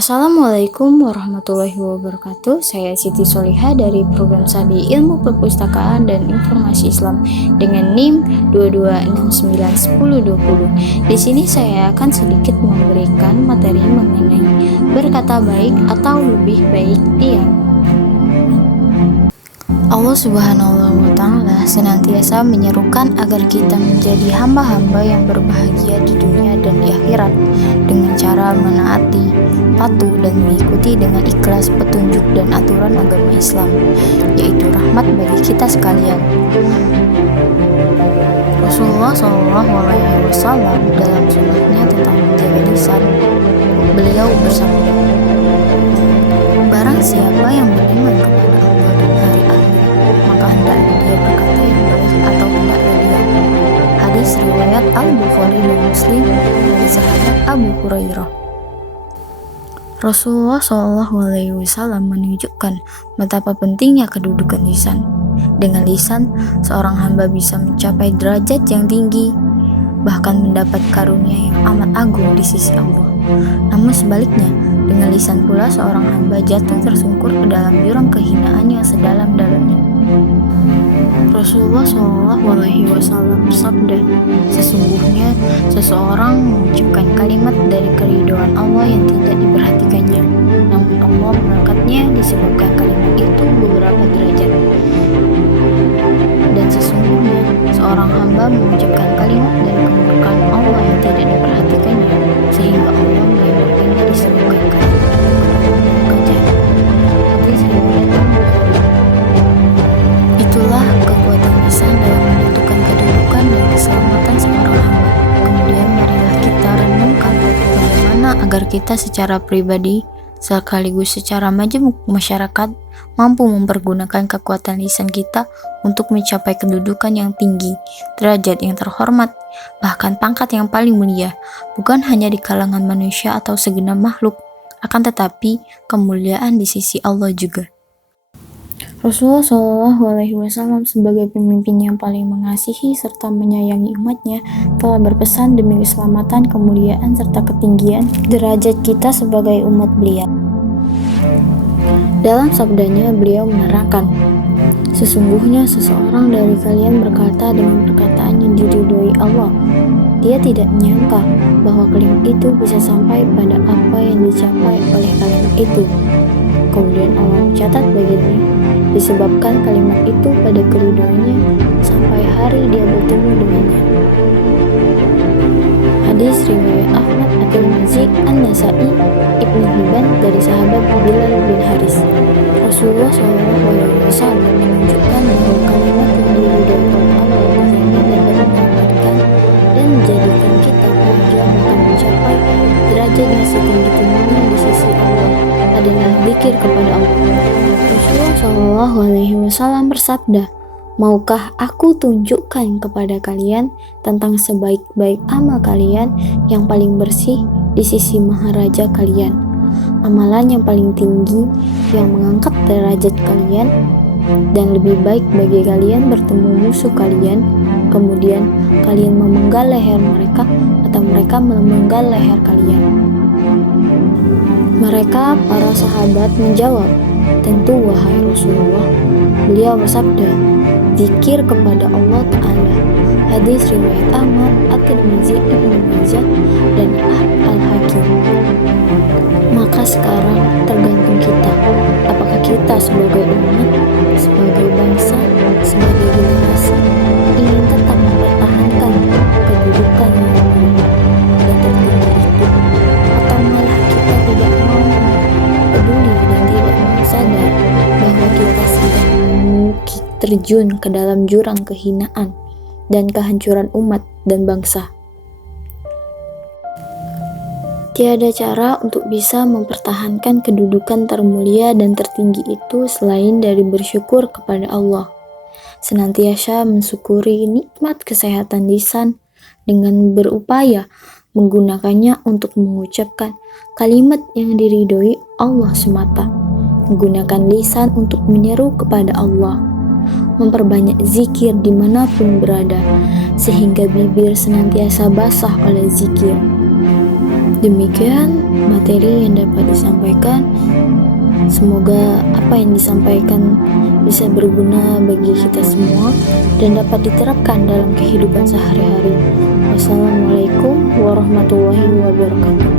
Assalamualaikum warahmatullahi wabarakatuh. Saya Siti Soliha dari program Studi Ilmu Perpustakaan dan Informasi Islam dengan NIM 22691020. Di sini saya akan sedikit memberikan materi mengenai berkata baik atau lebih baik diam. Allah Subhanahu wa Ta'ala senantiasa menyerukan agar kita menjadi hamba-hamba yang berbahagia di dunia dan di akhirat dengan cara menaati, patuh, dan mengikuti dengan ikhlas petunjuk dan aturan agama Islam, yaitu rahmat bagi kita sekalian. Rasulullah SAW dalam sunnahnya tentang menjaga lisan, beliau bersabda, "Barang siapa yang beriman kepada Allah dan hari akhir, maka hendaklah dia berkata yang baik atau hendaklah dia." Hadis riwayat Al-Bukhari dan Muslim dari sahabat Abu Hurairah. Rasulullah SAW menunjukkan betapa pentingnya kedudukan lisan. Dengan lisan, seorang hamba bisa mencapai derajat yang tinggi, bahkan mendapat karunia yang amat agung di sisi Allah. Namun sebaliknya, dengan lisan pula seorang hamba jatuh tersungkur ke dalam jurang kehinaan yang sedalam-dalamnya. Rasulullah SAW bersabda, "Sesungguhnya seseorang mengucapkan kalimat dari keridhaan Allah yang tidak diperhatikannya, namun Allah mengangkatnya disebabkan kalimat itu beberapa derajat. Dan sesungguhnya seorang hamba mengucapkan kalimat dari kemurkaan Allah yang tidak diperhatikannya, sehingga Allah melemparkannya disebabkan kalimat itu." Hadis riwayat Itulah kekuatan lisan dalam menentukan kedudukan dan keselamatan seorang hamba. Kemudian marilah kita renungkan bagaimana agar kita secara pribadi sekaligus secara majemuk masyarakat mampu mempergunakan kekuatan lisan kita untuk mencapai kedudukan yang tinggi, derajat yang terhormat, bahkan pangkat yang paling mulia, bukan hanya di kalangan manusia atau segenap makhluk, akan tetapi kemuliaan di sisi Allah juga. Rasulullah SAW sebagai pemimpin yang paling mengasihi serta menyayangi umatnya telah berpesan demi keselamatan, kemuliaan, serta ketinggian derajat kita sebagai umat beliau. Dalam sabdanya beliau menerangkan, "Sesungguhnya seseorang dari kalian berkata dengan perkataan yang diridhoi Allah. Dia tidak menyangka bahwa kalimat itu bisa sampai pada apa yang dicapai oleh kalimat itu. Kemudian Allah mencatat baginya, disebabkan kalimat itu pada keridhoannya sampai hari dia bertemu dengannya." Hadis riwayat Ahmad, At-Tirmidzi, An-Nasa'i, Ibnu Hibban dari sahabat Bilal bin Haris. Rasulullah SAW menunjukkan bahwa kalimat yang diridhoi oleh Allah biasanya dapat menyelamatkan dan menjadikan kita bahagia bahkan mencapai derajat yang setinggi-tingginya di sisi Allah adalah zikir kepada Allah. Rasulullah SAW bersabda, "Maukah aku tunjukkan kepada kalian tentang sebaik-baik amal kalian yang paling bersih di sisi Maharaja kalian, amalan yang paling tinggi yang mengangkat derajat kalian, dan lebih baik bagi kalian bertemu musuh kalian, kemudian kalian memenggal leher mereka atau mereka memenggal leher kalian?" Mereka, para sahabat, menjawab, "Tentu wahai Rasulullah." Beliau bersabda, "Zikir kepada Allah Ta'ala." Hadis riwayat Ahmad, At-Tirmidzi, Ibnu Majah, dan Al-Hakim. Maka sekarang tergantung kita, apakah kita sebagai umat, sebagai bangsa, sebagai generasi ingin tetap mempertahankan kedudukan yang mulia dan tertinggi itu, atau malah kita tidak mau peduli dan tidak mau sadar bahwa kita sedang terjun ke dalam jurang kehinaan dan kehancuran umat dan bangsa. Tiada cara untuk bisa mempertahankan kedudukan termulia dan tertinggi itu selain dari bersyukur kepada Allah. Senantiasa mensyukuri nikmat kesehatan lisan dengan berupaya menggunakannya untuk mengucapkan kalimat yang diridhoi Allah semata. Menggunakan lisan untuk menyeru kepada Allah. Memperbanyak zikir dimanapun berada, sehingga bibir senantiasa basah oleh zikir. Demikian materi yang dapat disampaikan. Semoga apa yang disampaikan bisa berguna bagi kita semua dan dapat diterapkan dalam kehidupan sehari-hari. Wassalamualaikum warahmatullahi wabarakatuh.